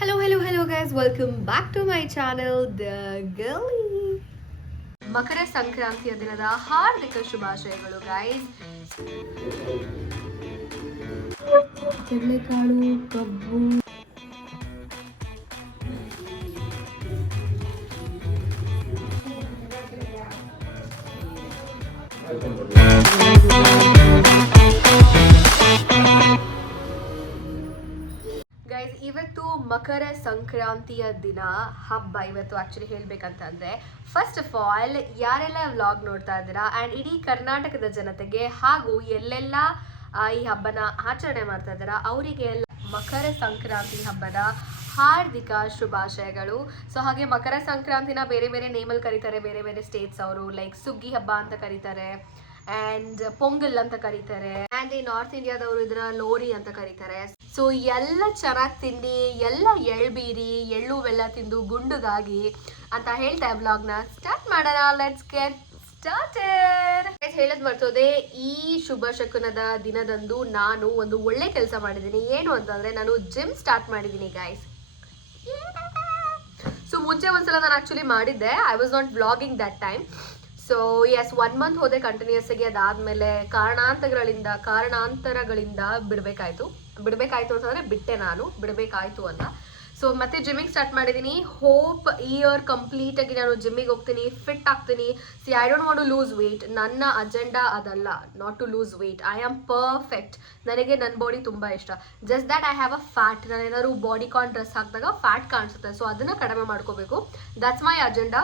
Hello guys, welcome back to my channel, The Girly. ಮಕರ ಸಂಕ್ರಾಂತಿಯ ದಿನದ ಹಾರ್ದಿಕ ಶುಭಾಶಯಗಳು ಗೈಸ್. ಕಡಲೆಕಾಳು, ಕಬ್ಬು, ಗೈಸ್ ಇವತ್ತು ಮಕರ ಸಂಕ್ರಾಂತಿಯ ದಿನ ಹಬ್ಬ. ಇವತ್ತು ಆಕ್ಚುಲಿ ಹೇಳ್ಬೇಕಂತಂದ್ರೆ ಫಸ್ಟ್ ಆಫ್ ಆಲ್ ಯಾರೆಲ್ಲ ವ್ಲಾಗ್ ನೋಡ್ತಾ ಇದ್ದೀರಾ ಆ್ಯಂಡ್ ಇಡೀ ಕರ್ನಾಟಕದ ಜನತೆಗೆ ಹಾಗೂ ಎಲ್ಲೆಲ್ಲ ಈ ಹಬ್ಬನ ಆಚರಣೆ ಮಾಡ್ತಾ ಇದ್ದೀರಾ ಅವರಿಗೆ ಎಲ್ಲ ಮಕರ ಸಂಕ್ರಾಂತಿ ಹಬ್ಬದ ಹಾರ್ದಿಕ ಶುಭಾಶಯಗಳು. ಸೊ ಹಾಗೆ ಮಕರ ಸಂಕ್ರಾಂತಿನ ಬೇರೆ ಬೇರೆ ನೇಮಲ್ಲಿ ಕರೀತಾರೆ ಬೇರೆ ಬೇರೆ ಸ್ಟೇಟ್ಸ್ ಅವರು. ಲೈಕ್ ಸುಗ್ಗಿ ಹಬ್ಬ ಅಂತ ಕರೀತಾರೆ ಆ್ಯಂಡ್ ಪೊಂಗಲ್ ಅಂತ ಕರೀತಾರೆ ಆ್ಯಂಡ್ ಈ ನಾರ್ತ್ ಇಂಡಿಯಾದವರು ಇದನ್ನ ಲೋರಿ ಅಂತ ಕರೀತಾರೆ. ಸೊ ಎಲ್ಲ ಚೆನ್ನಾಗಿ ತಿಂಡಿ, ಎಲ್ಲ ಎಳ್ಬೀರಿ ಎಳ್ಳು ಬೆಲ್ಲ ತಿಂದು ಗುಂಡುಗಾಗಿ ಅಂತ ಹೇಳ್ತಾ ವ್ಲಾಗ್ನ ಸ್ಟಾರ್ಟ್ ಮಾಡೋಣ. Let's get started. ಹೇಳದ್ ಬರ್ತದೆ, ಈ ಶುಭ ಶಕುನದ ದಿನದಂದು ನಾನು ಒಂದು ಒಳ್ಳೆ ಕೆಲಸ ಮಾಡಿದ್ದೀನಿ. ಏನು ಅಂತಂದ್ರೆ ನಾನು ಜಿಮ್ ಸ್ಟಾರ್ಟ್ ಮಾಡಿದ್ದೀನಿ ಗೈಸ್. ಸೊ ಮುಂಚೆ ಒಂದ್ಸಲ ನಾನು ಆಕ್ಚುಲಿ ಮಾಡಿದ್ದೆ, I was not vlogging that time. So yes 1 month ಹೋದೆ ಕಂಟಿನ್ಯೂಸ್ ಆಗಿ. ಅದಾದ್ಮೇಲೆ ಕಾರಣಾಂತರಗಳಿಂದ ಬಿಡಬೇಕಾಯ್ತು ಅಂತಂದ್ರೆ ಬಿಟ್ಟೆ, ನಾನು ಬಿಡಬೇಕಾಯ್ತು ಅಂತ. ಸೊ ಮತ್ತೆ ಜಿಮ್ಮಿಂಗ್ ಸ್ಟಾರ್ಟ್ ಮಾಡಿದ್ದೀನಿ. ಹೋಪ್ ಈ ಇಯರ್ ಕಂಪ್ಲೀಟ್ ಆಗಿ ನಾನು ಜಿಮ್ಮಿಗೆ ಹೋಗ್ತೀನಿ, ಫಿಟ್ ಆಗ್ತೀನಿ. See I don't want to lose weight. ನನ್ನ ಅಜೆಂಡಾ ಅದಲ್ಲ, not to lose weight. I am perfect. ನನಗೆ ನನ್ನ ಬಾಡಿ ತುಂಬ ಇಷ್ಟ. Just that I have a fat. ನಾನು ಏನಾದ್ರು ಬಾಡಿ ಕಾನ್ ಡ್ರೆಸ್ ಹಾಕಿದಾಗ ಫ್ಯಾಟ್ ಕಾಣಿಸುತ್ತೆ. ಸೊ ಅದನ್ನು ಕಡಿಮೆ ಮಾಡ್ಕೋಬೇಕು. That's my agenda,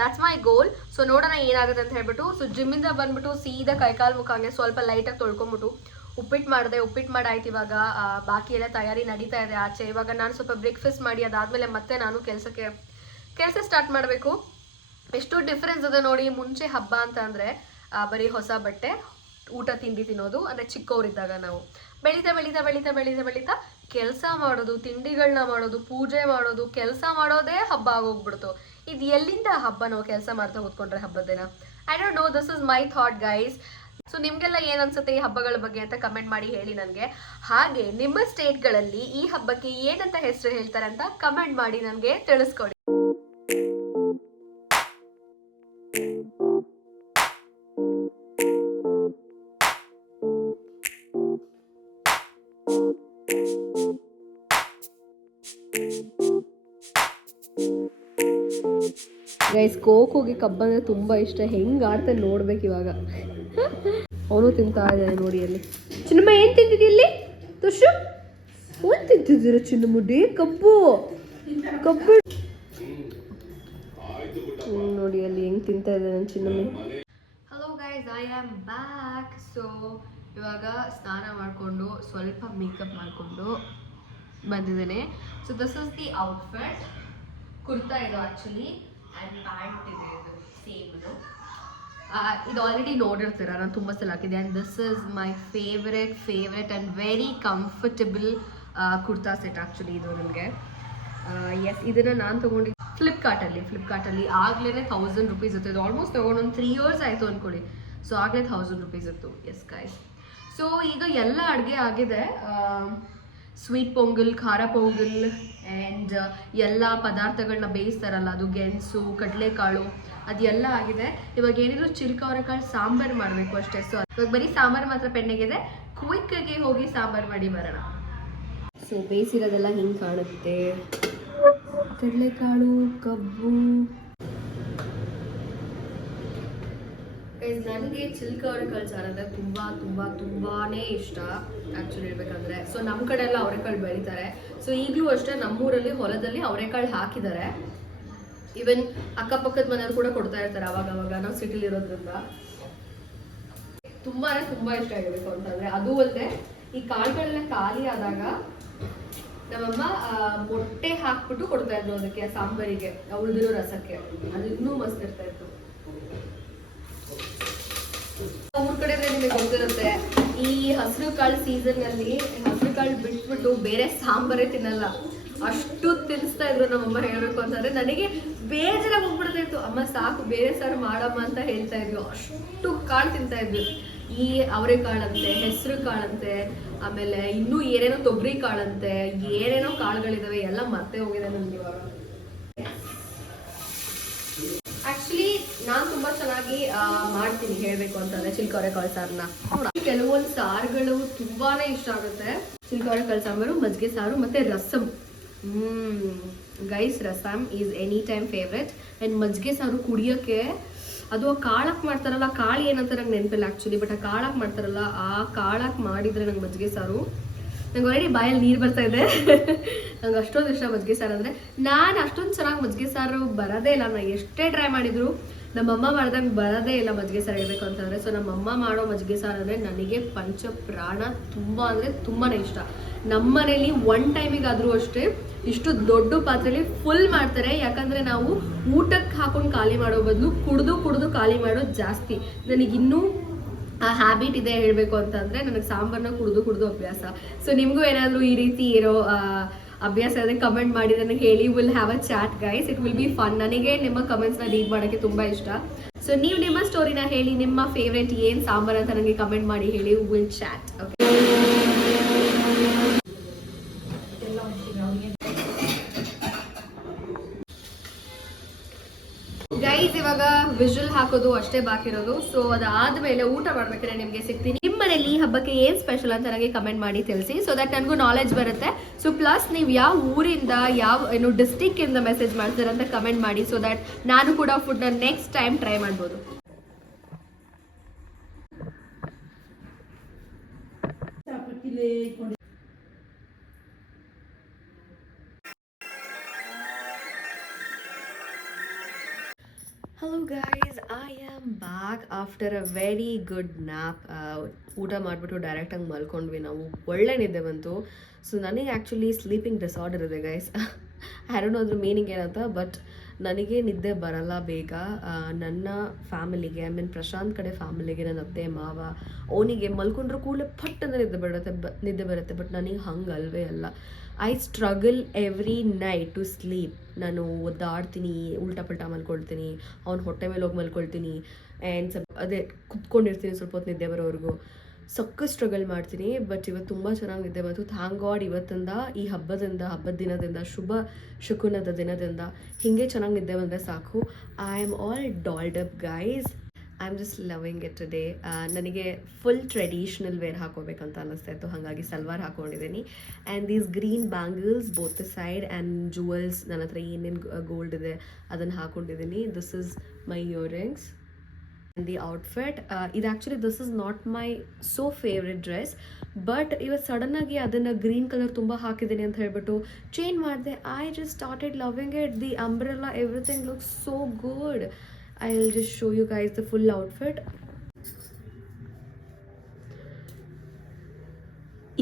that's my goal. So ನೋಡೋಣ ಏನಾಗುತ್ತೆ ಅಂತ ಹೇಳ್ಬಿಟ್ಟು. ಸೊ ಜಿಮ್ಮಿಂದ ಬಂದ್ಬಿಟ್ಟು ಸೀದಾ ಕೈಕಾಲು ಮುಖ ಹಂಗೆ ಸ್ವಲ್ಪ ಲೈಟಾಗಿ ತೊಳ್ಕೊಂಬಿಟ್ಟು ಉಪ್ಪಿಟ್ಟು ಮಾಡಾಯ್ತು. ಇವಾಗ ಬಾಕಿ ಎಲ್ಲ ತಯಾರಿ ನಡೀತಾ ಇದೆ ಆಚೆ. ಇವಾಗ ನಾನು ಸ್ವಲ್ಪ ಬ್ರೇಕ್ಫಾಸ್ಟ್ ಮಾಡಿ ಅದಾದಮೇಲೆ ಮತ್ತೆ ನಾನು ಕೆಲಸ ಸ್ಟಾರ್ಟ್ ಮಾಡಬೇಕು. ಎಷ್ಟು ಡಿಫ್ರೆನ್ಸ್ ಇದೆ ನೋಡಿ. ಮುಂಚೆ ಹಬ್ಬ ಅಂತ ಅಂದರೆ ಬರೀ ಹೊಸ ಬಟ್ಟೆ, ಊಟ ತಿಂಡಿ ತಿನ್ನೋದು. ಅಂದರೆ ಚಿಕ್ಕವರಿದ್ದಾಗ ನಾವು ಬೆಳೀತಾ ಕೆಲಸ ಮಾಡೋದು, ತಿಂಡಿಗಳನ್ನ ಮಾಡೋದು, ಪೂಜೆ ಮಾಡೋದು, ಕೆಲಸ ಮಾಡೋದೇ ಹಬ್ಬ ಆಗೋಗ್ಬಿಡ್ತು. ಇದು ಎಲ್ಲಿಂದ ಹಬ್ಬ? ನಾವು ಕೆಲಸ ಮಾಡ್ತಾ ಕೂತ್ಕೊಂಡ್ರೆ ಹಬ್ಬದೇನ? I don't know. This is my thought guys. So ನಿಮಗೆಲ್ಲ ಏನು ಅನ್ಸುತ್ತೆ ಈ ಹಬ್ಬಗಳ ಬಗ್ಗೆ ಅಂತ ಕಮೆಂಟ್ ಮಾಡಿ ಹೇಳಿ ನನಗೆ. ಹಾಗೆ ನಿಮ್ಮ ಸ್ಟೇಟ್ಗಳಲ್ಲಿ ಈ ಹಬ್ಬಕ್ಕೆ ಏನಂತ ಹೆಸರು ಹೇಳ್ತಾರೆ ಅಂತ ಕಮೆಂಟ್ ಮಾಡಿ ನನಗೆ ತಿಳಿಸ್ಕೊಡಿ. ಗೈಸ್ ಕೋಕೋಗೆ ಕಬ್ಬಂದ್ರೆ ತುಂಬ ಇಷ್ಟ. ಹೆಂಗೆ ಆಡ್ತಾನೆ ನೋಡ್ಬೇಕು ಇವಾಗ. ಅವನು ತಿಂತಾ ಇದ್ದಾನೆ ನೋಡಿ. ಅಲ್ಲಿ ಚಿನ್ನಮ್ಮ ಏನು ತಿಂತಿದ್ದಿ? ಇಲ್ಲಿ ತುಷು ಏನು ತಿಂತಿದ್ದೀರ ಚಿನ್ನಮುಡ್ಡಿ? ಕಬ್ಬು ನೋಡಿ ಅಲ್ಲಿ ಹೆಂಗೆ ತಿಂತಾ ಇದ್ದಾನೆ ನನ್ನ ಚಿನ್ನಮ್ಮಿ. Hello guys, I am back. So ಇವಾಗ ಸ್ನಾನ ಮಾಡಿಕೊಂಡು ಸ್ವಲ್ಪ ಮೇಕಪ್ ಮಾಡಿಕೊಂಡು ಬಂದಿದ್ದೇನೆ. So this is the outfit. Kurta ಇದು ಆ್ಯಕ್ಚುಲಿ ಆ್ಯಂಡ್ ಪ್ಯಾಂಟ್ ಇದೆ, ಇದು ಸೇಮ್. ಇದು ಆಲ್ರೆಡಿ ನೋಡಿರ್ತೀರ, ನಾನು ತುಂಬ ಸಲ ಹಾಕಿದೆ. And this is my favourite and very comfortable kurta set actually. ಇದು ನನಗೆ ಎಸ್, ಇದನ್ನು ನಾನು ತೊಗೊಂಡು ಫ್ಲಿಪ್ಕಾರ್ಟಲ್ಲಿ ಆಗಲೇ 1000 ರೂಪೀಸ್ ಇತ್ತು. ಇದು ಆಲ್ಮೋಸ್ಟ್ ತೊಗೊಂಡು ಒಂದು 3 years ಆಯಿತು ಅಂದ್ಕೊಳ್ಳಿ. ಸೊ ಆಗಲೇ 1000 ರೂಪೀಸ್ ಇತ್ತು. Yes guys. ಸೊ ಈಗ ಎಲ್ಲ ಅಡುಗೆ ಆಗಿದೆ. ಸ್ವೀಟ್ ಪೊಂಗಲ್, ಖಾರ ಪೊಂಗಲ್ ಆ್ಯಂಡ್ ಎಲ್ಲ ಪದಾರ್ಥಗಳನ್ನ ಬೇಯಿಸ್ತಾರಲ್ಲ, ಅದು ಗೆಣಸು, ಕಡಲೆಕಾಳು, ಅದೆಲ್ಲ ಆಗಿದೆ. ಇವಾಗ ಏನಿದ್ರು ಚಿಲ್ಕ ಅವರೆಕಾಳು ಸಾಂಬಾರು ಮಾಡಬೇಕು ಅಷ್ಟೇ. ಸೊ ಇವಾಗ ಬರೀ ಸಾಂಬಾರು ಮಾತ್ರ ಪೆಂಡಿಂಗಿದೆ. ಕ್ವಿಕ್ಕಾಗಿ ಹೋಗಿ ಸಾಂಬಾರು ಮಾಡಿ ಬರೋಣ. ಸೊ ಬೇಯಿಸಿರೋದೆಲ್ಲ ಹಿಂಗೆ ಕಾಣುತ್ತೆ. ಕಡಲೆಕಾಳು, ಕಬ್ಬು. ನನಗೆ ಚಿಲ್ಕ ಅವರೆಕಾಳು ಸಾರು ಅಂದರೆ ತುಂಬಾನೇ ಇಷ್ಟ ಆ್ಯಕ್ಚುಲಿ ಹೇಳ್ಬೇಕಂದ್ರೆ. ಸೊ ನಮ್ಮ ಕಡೆ ಎಲ್ಲ ಅವರೆಕಾಳು ಬೆಳೀತಾರೆ. ಸೊ ಈಗಲೂ ಅಷ್ಟೇ ನಮ್ಮೂರಲ್ಲಿ ಹೊಲದಲ್ಲಿ ಅವರೆಕಾಳು ಹಾಕಿದ್ದಾರೆ. ಈವನ್ ಅಕ್ಕಪಕ್ಕದ ಮನೆಯವ್ರು ಕೂಡ ಕೊಡ್ತಾ ಇರ್ತಾರೆ ಅವಾಗ ನಾವು ಸಿಟಿಲಿ ಇರೋದ್ರಿಂದ. ತುಂಬಾ ಇಷ್ಟ ಆಗಬೇಕು ಅಂತಂದರೆ. ಅದು ಅಲ್ಲದೆ ಈ ಕಾಳುಗಳೆಲ್ಲ ಖಾಲಿ ಆದಾಗ ನಮ್ಮಮ್ಮ ಮೊಟ್ಟೆ ಹಾಕ್ಬಿಟ್ಟು ಕೊಡ್ತಾ ಇದ್ರು ಅದಕ್ಕೆ, ಸಾಂಬಾರಿಗೆ, ಉಳಿದಿರೋ ರಸಕ್ಕೆ. ಅದು ಇನ್ನೂ ಮಸ್ತ್ ಇರ್ತಾ ಇತ್ತು. ಊರ್ ಕಡೆ ನಿಮಗೆ ಗೊತ್ತಿರುತ್ತೆ, ಈ ಹಸಿರು ಕಾಳು ಸೀಸನ್ನಲ್ಲಿ ಹಸಿರು ಕಾಳು ಬಿಟ್ಬಿಟ್ಟು ಬೇರೆ ಸಾಂಬಾರೇ ತಿನ್ನಲ್ಲ. ಅಷ್ಟು ತಿನ್ನಿಸ್ತಾ ಇದ್ರು ನಮ್ಮಮ್ಮ. ಹೇಳಬೇಕು ಅಂತಂದ್ರೆ ನನಗೆ ಬೇಜಾರಾಗಿ ಹೋಗ್ಬಿಡ್ತಾ ಇತ್ತು. ಅಮ್ಮ ಸಾಕು ಬೇರೆ ಸಾರು ಮಾಡಮ್ಮ ಅಂತ ಹೇಳ್ತಾ ಇದ್ವಿ. ಅಷ್ಟು ಕಾಳು ತಿಂತಾ ಇದ್ವಿ. ಈ ಅವರೆಕಾಳಂತೆ, ಹೆಸರು ಕಾಳಂತೆ, ಆಮೇಲೆ ಇನ್ನೂ ಏನೇನೋ ತೊಗರಿ ಕಾಳಂತೆ, ಏನೇನೋ ಕಾಳುಗಳಿದಾವೆ, ಎಲ್ಲ ಮತ್ತೆ ಹೋಗಿದೆ ನನ್ಗೆ ಇವಾಗ. ಆಕ್ಚುಲಿ ನಾನು ತುಂಬಾ ಚೆನ್ನಾಗಿ ಮಾಡ್ತೀನಿ ಹೇಳ್ಬೇಕು ಅಂತಂದ್ರೆ ಚಿಲ್ಕವರೆಕಾಳು ಸಾರನ್ನ. ಕೆಲವೊಂದು ಸಾರುಗಳು ತುಂಬಾನೇ ಇಷ್ಟ ಆಗುತ್ತೆ. ಚಿಲ್ಕವರೆಕಾಳು ಸಾಂಬಾರು, ಮಜ್ಜಿಗೆ ಸಾರು ಮತ್ತೆ rasam. Guys, rasam is any time favourite. And ಮಜ್ಜಿಗೆ ಸಾರು ಕುಡಿಯೋಕ್ಕೆ ಅದು ಕಾಳಕ್ಕೆ ಮಾಡ್ತಾರಲ್ಲ, ಕಾಳು ಏನಂತ ನಂಗೆ ನೆನಪಿಲ್ಲ ಆ್ಯಕ್ಚುಲಿ, ಬಟ್ ಆ ಕಾಳಕ್ಕೆ ಮಾಡ್ತಾರಲ್ಲ, ಆ ಕಾಳಕ್ಕೆ ಮಾಡಿದರೆ ನಂಗೆ ಮಜ್ಜಿಗೆ ಸಾರು, ನಂಗೆ ಆಲ್ರೆಡಿ ಬಾಯಲ್ಲಿ ನೀರು ಬರ್ತಾ ಇದೆ. ನಂಗೆ ಅಷ್ಟೊಂದು ಇಷ್ಟ ಮಜ್ಜಿಗೆ ಸಾರು ಅಂದರೆ. ನಾನು ಅಷ್ಟೊಂದು ಚೆನ್ನಾಗಿ ಮಜ್ಜಿಗೆ ಸಾರು ಬರೋದೇ ಇಲ್ಲ. ನಾನು ಎಷ್ಟೇ ಟ್ರೈ ಮಾಡಿದ್ರು ನಮ್ಮಮ್ಮ ಮಾಡ್ದಂಗೆ ಬರೋದೇ ಇಲ್ಲ ಮಜ್ಜಿಗೆ ಸಾರು ಇರಬೇಕು ಅಂತಂದರೆ. ಸೊ ನಮ್ಮಮ್ಮ ಮಾಡೋ ಮಜ್ಜಿಗೆ ಸಾರು ಅಂದರೆ ನನಗೆ ಪಂಚ ಪ್ರಾಣ, ತುಂಬ ಅಂದರೆ ತುಂಬಾ ಇಷ್ಟ. ನಮ್ಮ ಮನೇಲಿ ಒನ್ ಟೈಮಿಗಾದರೂ ಅಷ್ಟೇ ಇಷ್ಟು ದೊಡ್ಡ ಪಾತ್ರೆಯಲ್ಲಿ ಫುಲ್ ಮಾಡ್ತಾರೆ. ಯಾಕಂದರೆ ನಾವು ಊಟಕ್ಕೆ ಹಾಕೊಂಡು ಖಾಲಿ ಮಾಡೋ ಬದಲು ಕುಡಿದು ಖಾಲಿ ಮಾಡೋದು ಜಾಸ್ತಿ. ನನಗಿನ್ನೂ ಆ ಹ್ಯಾಬಿಟ್ ಇದೆ ಹೇಳಬೇಕು ಅಂತಂದರೆ. ನನಗೆ ಸಾಂಬಾರನ್ನ ಕುಡಿದು ಅಭ್ಯಾಸ. ಸೊ ನಿಮಗೂ ಏನಾದರೂ ಈ ರೀತಿ ಇರೋ ಅಭ್ಯಾಸ ಆದರೆ ಕಮೆಂಟ್ ಮಾಡಿ ನನಗೆ ಹೇಳಿ. Will have a chat guys, it will be fun. ನನಗೆ ನಿಮ್ಮ ಕಮೆಂಟ್ಸ್ನ ರೀಡ್ ಮಾಡೋಕ್ಕೆ ತುಂಬ ಇಷ್ಟ. ಸೊ ನೀವು ನಿಮ್ಮ ಸ್ಟೋರಿನ ಹೇಳಿ, ನಿಮ್ಮ ಫೇವ್ರೆಟ್ ಏನು ಸಾಂಬಾರು ಅಂತ ನನಗೆ ಕಮೆಂಟ್ ಮಾಡಿ ಹೇಳಿ. Will chat. ಓಕೆ ಗೈಸ್, ಇವಾಗ ವಿಜುಲ್ ಹಾಕೋದು ಅಷ್ಟೇ ಬಾಕಿ ಇರೋದು. ಸೊ ಅದಾದ್ಮೇಲೆ ಊಟ ಮಾಡ್ಬೇಕಾದ್ರೆ ನಿಮಗೆ ಸಿಗ್ತೀನಿ. ನಿಮ್ಮ ಮನೇಲಿ ಈ ಹಬ್ಬಕ್ಕೆ ಏನ್ ಸ್ಪೆಷಲ್ ಅಂತ ನನಗೆ ಕಮೆಂಟ್ ಮಾಡಿ ತಿಳಿಸಿ. ಸೊ ದಟ್ ನನಗೂ ನಾಲೆಜ್ ಬರುತ್ತೆ. ಸೊ ಪ್ಲಸ್ ನೀವು ಯಾವ ಊರಿಂದ, ಯಾವ ಡಿಸ್ಟಿಕ್ ಇಂದ ಮೆಸೇಜ್ ಮಾಡ್ತೀರ ಅಂತ ಕಮೆಂಟ್ ಮಾಡಿ. ಸೊ ದಟ್ ನಾನು ಕೂಡ ಫುಡ್ನ ನೆಕ್ಸ್ಟ್ ಟೈಮ್ ಟ್ರೈ ಮಾಡ್ಬೋದು. Hello guys, I am back after a very good nap. ಊಟ ಮಾಡಿಬಿಟ್ಟು ಡೈರೆಕ್ಟಾಗಿ ಮಲ್ಕೊಂಡ್ವಿ ನಾವು. ಒಳ್ಳೆ ನಿದ್ದೆ ಬಂತು. ಸೊ ನನಗೆ ಆ್ಯಕ್ಚುಲಿ ಸ್ಲೀಪಿಂಗ್ ಡಿಸಾರ್ಡರ್ ಇದೆ ಗೈಸ್. ಐ ಡೋಂಟ್ ನೋ ಅದ್ರ ಮೀನಿಂಗ್ ಏನಂತ, ಬಟ್ ನನಗೆ ನಿದ್ದೆ ಬರಲ್ಲ ಬೇಗ. ನನ್ನ ಫ್ಯಾಮಿಲಿಗೆ, ಐ ಮೀನ್ ಪ್ರಶಾಂತ್ ಕಡೆ ಫ್ಯಾಮಿಲಿಗೆ, ನನ್ನ ಅತ್ತೆ ಮಾವ ಅವನಿಗೆ ಮಲ್ಕೊಂಡ್ರೂ ಕೂಡಲೇ ಪಟ್ ಅಂದರೆ ನಿದ್ದೆ ಬರುತ್ತೆ. ಬಟ್ ನನಗೆ ಹಂಗೆ ಅಲ್ವೇ ಅಲ್ಲ. I struggle every night to sleep. ನಾನು ಒದ್ದಾಡ್ತೀನಿ, ಉಲ್ಟಾ ಪಲ್ಟಾ ಮಲ್ಕೊಳ್ತೀನಿ, ಅವ್ನ ಹೊಟ್ಟೆ ಮೇಲೆ ಹೋಗಿ ಮಲ್ಕೊಳ್ತೀನಿ, ಆ್ಯಂಡ್ ಅದೇ ಕುತ್ಕೊಂಡಿರ್ತೀನಿ ಸ್ವಲ್ಪ ಹೊತ್ತು ನಿದ್ದೆ ಬರೋವರೆಗೂ. ಸಕ್ಕ ಸ್ಟ್ರಗಲ್ ಮಾಡ್ತೀನಿ. ಬಟ್ ಇವತ್ತು ತುಂಬ ಚೆನ್ನಾಗಿ ನಿದ್ದೆ ಬಂತು. Thank god. ಇವತ್ತಿಂದ, ಈ ಹಬ್ಬದ ದಿನದಿಂದ, ಶುಕುನದ ದಿನದಿಂದ ಹೀಗೆ ಚೆನ್ನಾಗಿ ನಿದ್ದೆ ಬಂದರೆ ಸಾಕು. I am all dolled up guys. I am just loving it today. ನನಗೆ ಫುಲ್ ಟ್ರೆಡಿಷ್ನಲ್ ವೇರ್ ಹಾಕೋಬೇಕಂತ ಅನ್ನಿಸ್ತಾ ಇತ್ತು, ಹಾಗಾಗಿ ಸಲ್ವಾರ್ ಹಾಕ್ಕೊಂಡಿದ್ದೀನಿ. And these green bangles both the side, and jewels ನನ್ನ ಹತ್ರ ಏನೇನು ಗೋಲ್ಡ್ ಇದೆ ಅದನ್ನು ಹಾಕ್ಕೊಂಡಿದ್ದೀನಿ. This is my earrings and the outfit. ಇದು actually this is not my so favourite dress, but ಇವತ್ತು ಸಡನ್ನಾಗಿ ಅದನ್ನು ಗ್ರೀನ್ ಕಲರ್ ತುಂಬ ಹಾಕಿದ್ದೀನಿ ಅಂತ ಹೇಳ್ಬಿಟ್ಟು ಚೇಂಜ್ ಮಾಡಿದೆ. I just started loving it. The umbrella, everything looks so good. I will just show you guys the full outfit.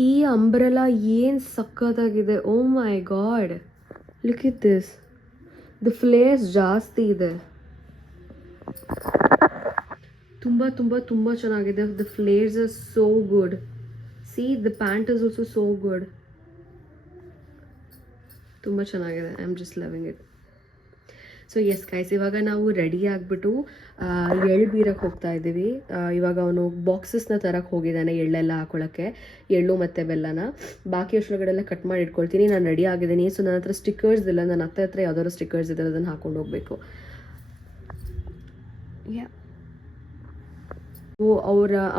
ಈ umbrella ಏನು ಸಕ್ಕತ್ತಾಗಿದೆ. Oh my God, look it this. The flares ಜಾಸ್ತಿ ಇದೆ, ತುಂಬ ತುಂಬ ತುಂಬ ಚೆನ್ನಾಗಿದೆ. The flares are so good. See, the pant is also so good. ತುಂಬ ಚೆನ್ನಾಗಿದೆ. I am just loving it. So yes guys, ಇವಾಗ ನಾವು ರೆಡಿ ಆಗಿಬಿಟ್ಟು ಎಳ್ಳು ಬೀರಕ್ಕೆ ಹೋಗ್ತಾ ಇದ್ದೀವಿ. ಇವಾಗ ಅವನು ಬಾಕ್ಸಸ್ನ ತರಕ್ಕೆ ಹೋಗಿದ್ದಾನೆ ಎಳ್ಳೆಲ್ಲ ಹಾಕೊಳ್ಳೋಕ್ಕೆ, ಎಳ್ಳು ಮತ್ತು ಬೆಲ್ಲನ. ಬಾಕಿ ಅಷ್ಟೊಳಗಡೆಲ್ಲ ಕಟ್ ಮಾಡಿ ಇಟ್ಕೊಳ್ತೀನಿ. ನಾನು ರೆಡಿ ಆಗಿದ್ದೀನಿ. ಸೊ ನನ್ನ ಹತ್ರ ಸ್ಟಿಕ್ಕರ್ಸ್ ಇಲ್ಲ. ನನ್ನ ಅತ್ತೆ ಹತ್ರ ಯಾವ್ದಾದ್ರು ಸ್ಟಿಕ್ಕರ್ಸ್ ಇದ್ದಾರೆ, ಅದನ್ನು ಹಾಕೊಂಡು ಹೋಗಬೇಕು. ಯಾ,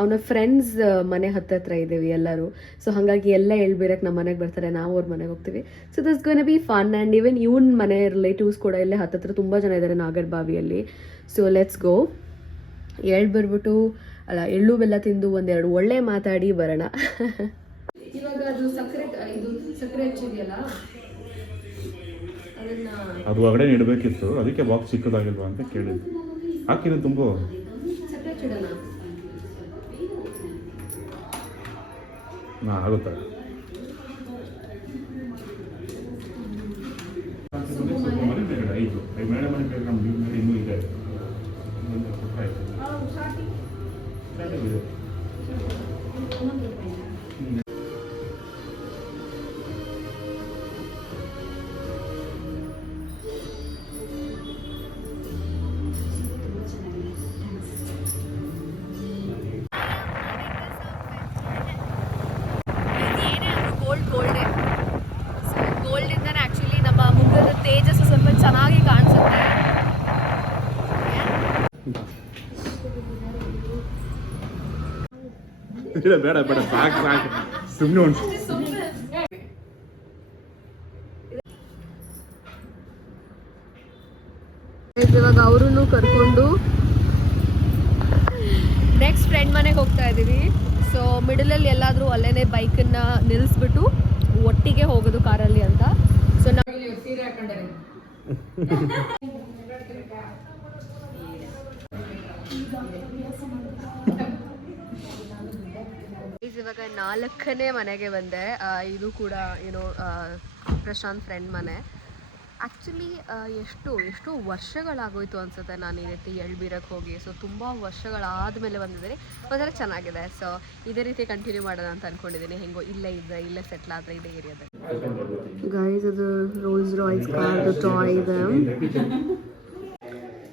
ಅವನ ಫ್ರೆಂಡ್ಸ್ ಮನೆ ಹತ್ತಿರ ಇದ್ದೀವಿ ಎಲ್ಲರೂ. ಸೊ ಹಾಗಾಗಿ ಎಲ್ಲ ಹೇಳ್ಬೇರಕ್ಕೆ ನಮ್ಮ ಮನೆಗೆ ಬರ್ತಾರೆ, ನಾವು ಅವ್ರ ಮನೆಗೆ ಹೋಗ್ತೀವಿ. So this gonna be fun. And even ಇವನ್ ಮನೆ ರಿಲೇಟಿವ್ಸ್ ಕೂಡ ಇಲ್ಲೇ ಹತ್ತಿರ ತುಂಬ ಜನ ಇದ್ದಾರೆ ನಾಗರಬಾವಿಯಲ್ಲಿ. So let's go. ಬರ್ಬಿಟ್ಟು ಎಳ್ಳು ಬೆಲ್ಲ ತಿಂದು ಒಂದೆರಡು ಒಳ್ಳೆ ಮಾತಾಡಿ ಬರೋಣ. ಇವಾಗ ಅದು ಸಕ್ಕರೆ ಹಚ್ಚಿದೆಯಲ್ಲ, ಅದು ಹೊರಗಡೆ ಇಡಬೇಕಿತ್ತು, ಅದಕ್ಕೆ ಬಾಕ್ಸ್ ಚಿಕ್ಕದಾಗಿಲ್ವಾ ಅಂತ ಕೇಳಿದ್ದು. ಹಾಕಿರೋ ತುಂಬ ಸಕ್ಕರೆ ಹಚ್ಚಿಡೋಣ. ಆಗುತ್ತೆ. ಐದು ಮೇಡ ಮನೆ ಬೇಕು, ನಮ್ಮ ಇನ್ನೂ ಇದೆ. ಚೆನ್ನಾಗಿ ಕಾಣಿಸುತ್ತೆ. ಇಲ್ಲ ಬೇಡ ಬೇಡ ಸಾಕು ಸಾಕು ಸುಮ್ಮನೆ ಒಂದು ಇವಾಗ ಅವರನ್ನು ಕರ್ಕೊಂಡು ನೆಕ್ಸ್ಟ್ ಫ್ರೆಂಡ್ ಮನೆಗೆ ಹೋಗ್ತಾ ಇದ್ದೀವಿ. ಸೊ ಮಿಡಲಲ್ಲಿ ಎಲ್ಲಾದರೂ ಅಲ್ಲೇನೆ ಬೈಕನ್ನ ನಿಲ್ಲಿಸ್ಬಿಟ್ಟು ಒಟ್ಟಿಗೆ ಹೋಗೋದು ಕಾರಲ್ಲಿ ಅಂತ. ಸೊ ನಾವು ಇವಾಗ 4ನೇ ಮನೆಗೆ ಬಂದೆ. ಇದು ಕೂಡ ಏನೋ ಪ್ರಶಾಂತ್ ಫ್ರೆಂಡ್ ಮನೆ. ಆ್ಯಕ್ಚುಲಿ ಎಷ್ಟೋ ವರ್ಷಗಳಾಗೋಯ್ತು ಅನಿಸುತ್ತೆ ನಾನು ಈ ರೀತಿ ಎಳ್ಬೀರಕ್ಕೆ ಹೋಗಿ. ಸೊ ತುಂಬ ವರ್ಷಗಳಾದಮೇಲೆ ಬಂದಿದ್ದೀನಿ. ಒಂಥರ ಚೆನ್ನಾಗಿದೆ. ಸೊ ಇದೇ ರೀತಿ ಕಂಟಿನ್ಯೂ ಮಾಡೋಣ ಅಂತ ಅಂದ್ಕೊಂಡಿದ್ದೀನಿ. ಹೆಂಗೋ ಇಲ್ಲೇ ಸೆಟ್ಲ್ ಆದರೆ ಇದೇ ಏರಿಯಾದಲ್ಲಿ. ಗೈಸ್ ಅದು ರೋಲ್ಸ್ ರಾಯ್ಸ್ ಕಾರ್ದು ಟಾಯ್ ಇದೆ.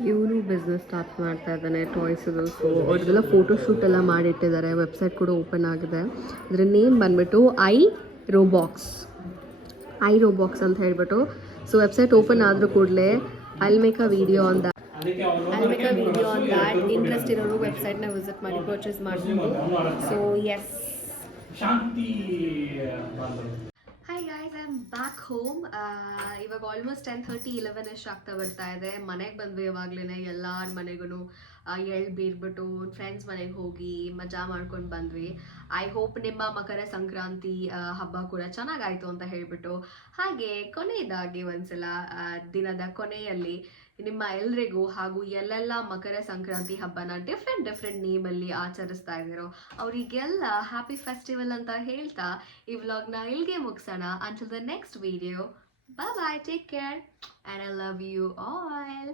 ಇವನು ಬಿಸ್ನೆಸ್ ಸ್ಟಾರ್ಟ್ ಮಾಡ್ತಾ ಇದ್ದಾನೆ ಟಾಯ್ಸದು. ಸೊ ಅವ್ರದ್ದೆಲ್ಲ ಫೋಟೋಶೂಟ್ ಎಲ್ಲ ಮಾಡಿಟ್ಟಿದ್ದಾರೆ. ವೆಬ್ಸೈಟ್ ಕೂಡ ಓಪನ್ ಆಗಿದೆ. ಅದರ ನೇಮ್ ಬಂದ್ಬಿಟ್ಟು ಐ ರೋಬಾಕ್ಸ್ ಅಂತ ಹೇಳ್ಬಿಟ್ಟು. ಸೊ ವೆಬ್ಸೈಟ್ ಓಪನ್ ಆದರೂ ಕೂಡಲೇ I'll make a video on that. Interest ಇರೋರು ವೆಬ್ಸೈಟ್ನ ವಿಸಿಟ್ ಮಾಡಿ ಪರ್ಚೇಸ್ ಮಾಡ್ಬೋದು. So yes, hi guys, I am back home. ಇವಾಗ ಆಲ್ಮೋಸ್ಟ್ 10:30 11 ಆಗ್ತಾ ಬರ್ತಾ ಇದೆ. ಮನೆಗೆ ಬಂದ್ವಿ ಇವಾಗಲೇ. ಎಲ್ಲರ ಮನೆಗೂ ಬೀರ್ಬಿಟ್ಟು ಫ್ರೆಂಡ್ಸ್ ಮನೆಗೆ ಹೋಗಿ ಮಜಾ ಮಾಡ್ಕೊಂಡು ಬಂದ್ವಿ. ಐ ಹೋಪ್ ನಿಮ್ಮ ಮಕರ ಸಂಕ್ರಾಂತಿ ಹಬ್ಬ ಕೂಡ ಚೆನ್ನಾಗಾಯಿತು ಅಂತ ಹೇಳಿಬಿಟ್ಟು, ಹಾಗೆ ಕೊನೆಯದಾಗಿ ಒಂದ್ಸಲ ದಿನದ ಕೊನೆಯಲ್ಲಿ ನಿಮ್ಮ ಎಲ್ರಿಗೂ ಹಾಗೂ ಎಲ್ಲೆಲ್ಲ ಮಕರ ಸಂಕ್ರಾಂತಿ ಹಬ್ಬನ ಡಿಫ್ರೆಂಟ್ ನೇಮಲ್ಲಿ ಆಚರಿಸ್ತಾ ಇದ್ದೀರೋ ಅವರಿಗೆಲ್ಲ ಹ್ಯಾಪಿ ಫೆಸ್ಟಿವಲ್ ಅಂತ ಹೇಳ್ತಾ ಈ ವ್ಲಾಗ್ನ ಇಲ್ಲಿಗೆ ಮುಗಿಸೋಣ. Until the next video, bye, take care and I love you all.